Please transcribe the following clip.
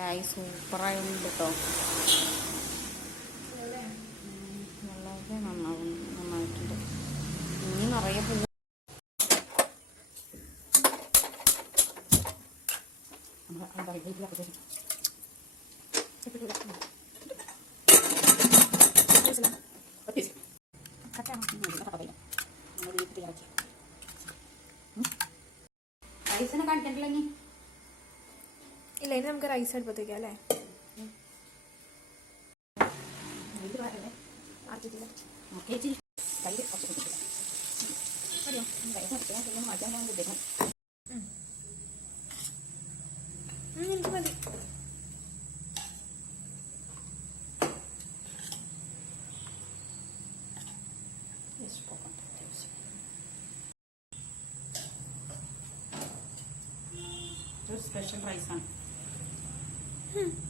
കായ് സൂപ്പറായുണ്ട് കേട്ടോ വളരെ നന്നാവും നന്നായിട്ടുണ്ട് ഇനി നിറയെ പൂ റൈസിനെ കാണിക്കണ്ടല്ലോ ഇനി ഇല്ല ഇനി നമുക്ക് റൈസ് അടുപ്പത്തേക്കാം അല്ലേ ആർക്കിട്ടില്ല ഓക്കെ ചേച്ചി കൈ കുറച്ച് കൊടുത്തില്ല മതിയോ കൈ കുറച്ച് പിന്നെ മാറ്റാൻ ഞാൻ ഉദ്ദേശം എനിക്ക് മതി Jest spoko. ഇതൊരു സ്പെഷ്യൽ റൈസാണ് Hmm.